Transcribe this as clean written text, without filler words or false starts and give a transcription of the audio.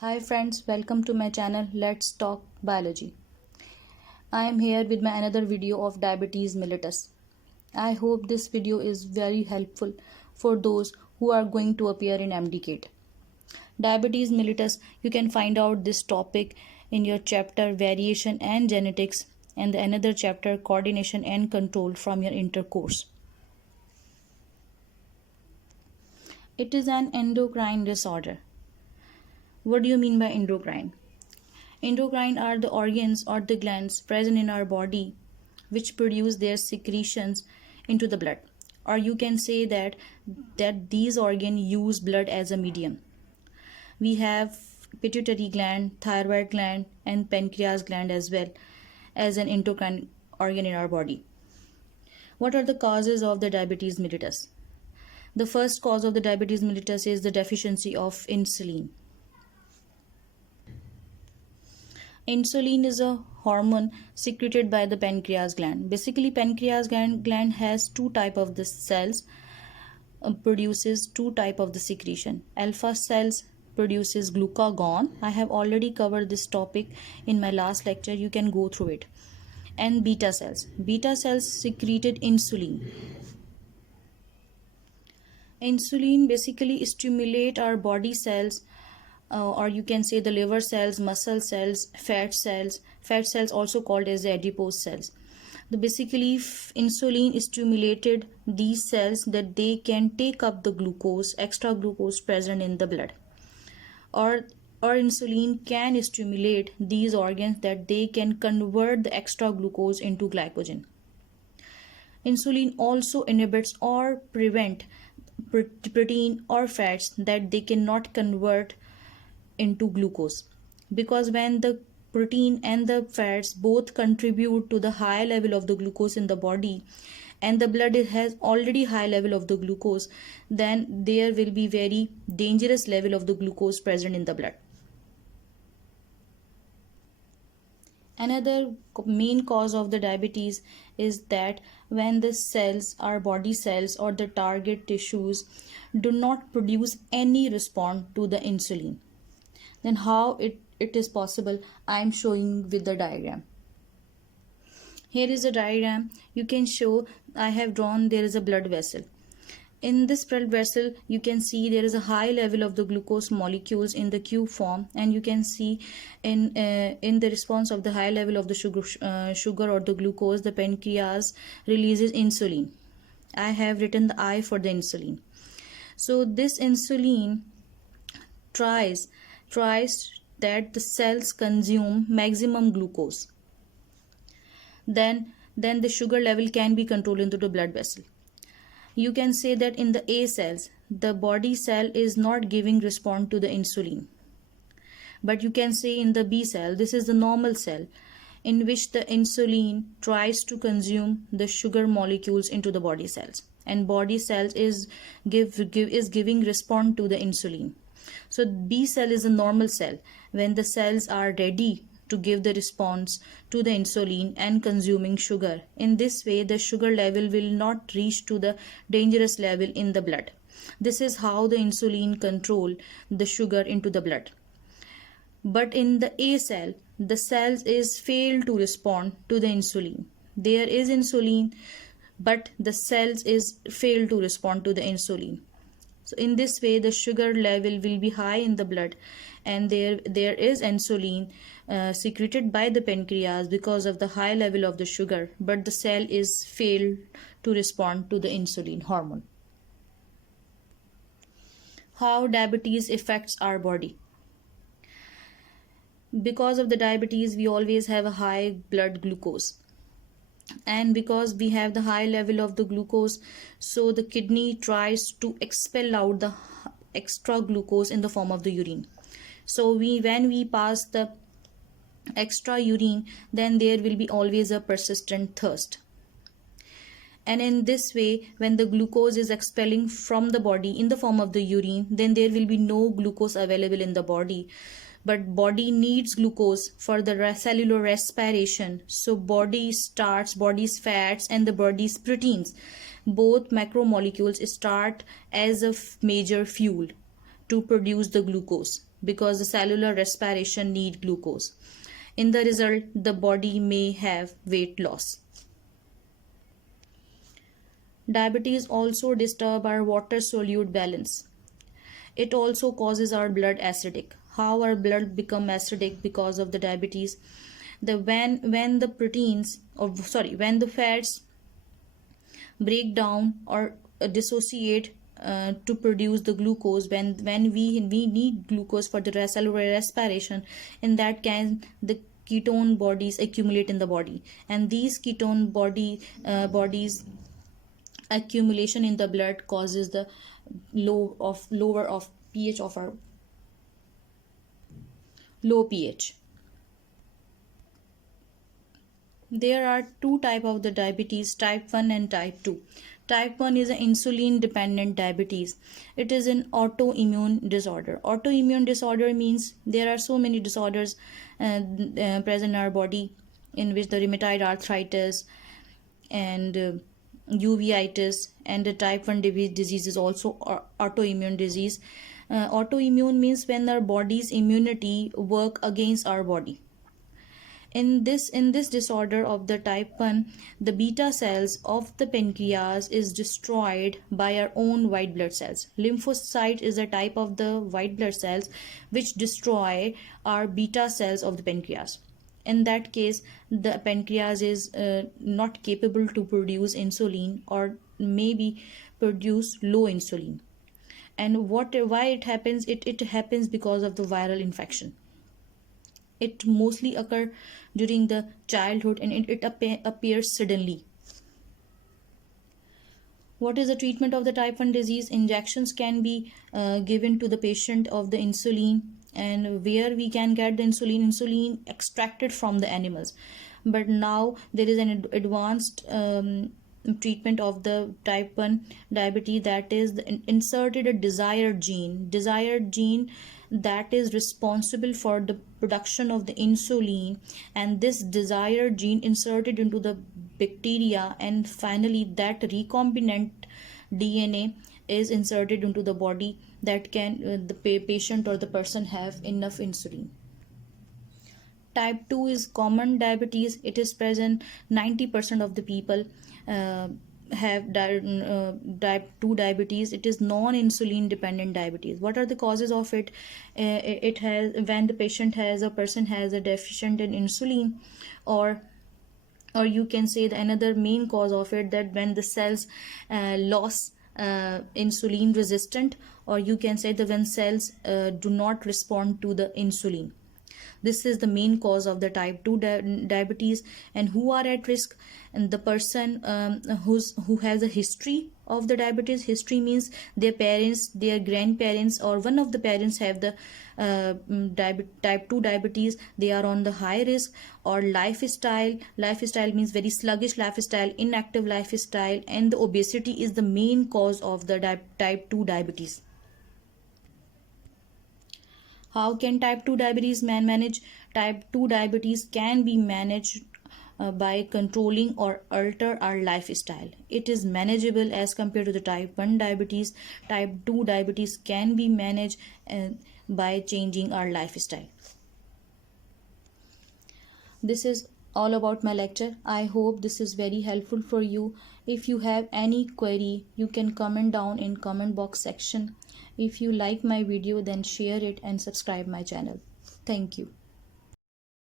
Hi friends, welcome to my channel Let's Talk Biology. I am here with my another video of diabetes mellitus. I hope this video is very helpful for those who are going to appear in MDCAT. Diabetes mellitus, you can find out this topic in your chapter Variation and Genetics and the another chapter Coordination and Control from your intercourse. It is an endocrine disorder. What do you mean by endocrine? Endocrine are the organs or the glands present in our body which produce their secretions into the blood. Or you can say that these organs use blood as a medium. We have pituitary gland, thyroid gland and pancreas gland as well as an endocrine organ in our body. What are the causes of the diabetes mellitus? The first cause of the diabetes mellitus is the deficiency of insulin. Insulin is a hormone secreted by the pancreas gland. Basically, pancreas gland has two type of the cells, produces two type of the secretion. Alpha cells produces glucagon. I have already covered this topic in my last lecture. You can go through it. And beta cells. Beta cells secreted insulin. Insulin basically stimulate our body cells, or you can say the liver cells, muscle cells, fat cells also called as the adipose cells. Basically insulin stimulated these cells that they can take up the glucose, extra glucose present in the blood, or insulin can stimulate these organs that they can convert the extra glucose into glycogen. Insulin also inhibits or prevent protein or fats that they cannot convert into glucose, because when the protein and the fats both contribute to the high level of the glucose in the body and the blood has already high level of the glucose, then there will be very dangerous level of the glucose present in the blood. Another main cause of the diabetes is that when the cells, our body cells or the target tissues, do not produce any response to the insulin. Then how it is possible? I am showing with the diagram. Here is a diagram. You can show I have drawn there is a blood vessel. In this blood vessel, you can see there is a high level of the glucose molecules in the Q form, and you can see in the response of the high level of the sugar or the glucose, the pancreas releases insulin. I have written the I for the insulin. So this insulin tries that the cells consume maximum glucose. Then the sugar level can be controlled into the blood vessel. You can say that in the A cells, the body cell is not giving response to the insulin. But you can say in the B cell, this is the normal cell in which the insulin tries to consume the sugar molecules into the body cells, and body cells is giving response to the insulin. So B cell is a normal cell when the cells are ready to give the response to the insulin and consuming sugar. In this way, the sugar level will not reach to the dangerous level in the blood. This is how the insulin control the sugar into the blood. But in the A cell, the cells is failed to respond to the insulin. There is insulin, but the cells is failed to respond to the insulin. So in this way, the sugar level will be high in the blood, and there is insulin secreted by the pancreas because of the high level of the sugar, but the cell is failed to respond to the insulin hormone. How diabetes affects our body? Because of the diabetes, we always have a high blood glucose. And because we have the high level of the glucose, so the kidney tries to expel out the extra glucose in the form of the urine. So when we pass the extra urine, then there will be always a persistent thirst. And in this way, when the glucose is expelling from the body in the form of the urine, then there will be no glucose available in the body. But body needs glucose for the cellular respiration. So body's fats and the body's proteins, both macromolecules start as a major fuel to produce the glucose because the cellular respiration need glucose. In the result, the body may have weight loss. Diabetes also disturb our water solute balance. It also causes our blood acidic. How our blood become acidic because of the diabetes? When the proteins, or sorry, when the fats break down or dissociate to produce the glucose, when we need glucose for the cellular respiration, in that can the ketone bodies accumulate in the body, and these ketone bodies accumulation in the blood causes the lower of pH of our low pH. There are two type of the diabetes, type 1 and type 2. Type 1 is an insulin dependent diabetes. It is an autoimmune disorder. Autoimmune disorder means there are so many disorders present in our body, in which the rheumatoid arthritis and uveitis, and the type 1 disease is also autoimmune disease. Autoimmune means when our body's immunity work against our body. In this disorder of the type 1, the beta cells of the pancreas is destroyed by our own white blood cells. Lymphocyte is a type of the white blood cells which destroy our beta cells of the pancreas. In that case, the pancreas is not capable to produce insulin, or maybe produce low insulin. And why it happens? It happens because of the viral infection. It mostly occur during the childhood, and it appears suddenly. What is the treatment of the type 1 disease? Injections can be given to the patient of the insulin, and where we can get the insulin extracted from the animals. But now there is an advanced treatment of the type 1 diabetes, that is inserted a desired gene that is responsible for the production of the insulin, and this desired gene inserted into the bacteria, and finally that recombinant DNA is inserted into the body, that can the patient or the person have enough insulin. Type 2 is common diabetes. It is present 90% of the people have type 2 diabetes. It is non-insulin dependent diabetes. What are the causes of it? It has, when the person has a deficient in insulin, or you can say the another main cause of it, that when the cells lost insulin resistant, or you can say that when cells do not respond to the insulin. This is the main cause of the type 2 diabetes. And who are at risk? And the person who has a history of the diabetes. History means their parents, their grandparents, or one of the parents have the type 2 diabetes. They are on the high risk. Or lifestyle means very sluggish lifestyle, inactive lifestyle, and the obesity is the main cause of the type 2 diabetes. How can type 2 diabetes manage? Type 2 diabetes can be managed by controlling or alter our lifestyle. It is manageable as compared to the type 1 diabetes. Type 2 diabetes can be managed by changing our lifestyle. This is all about my lecture. I hope this is very helpful for you. If you have any query, you can comment down in comment box section. If you like my video, then share it and subscribe my channel. Thank you.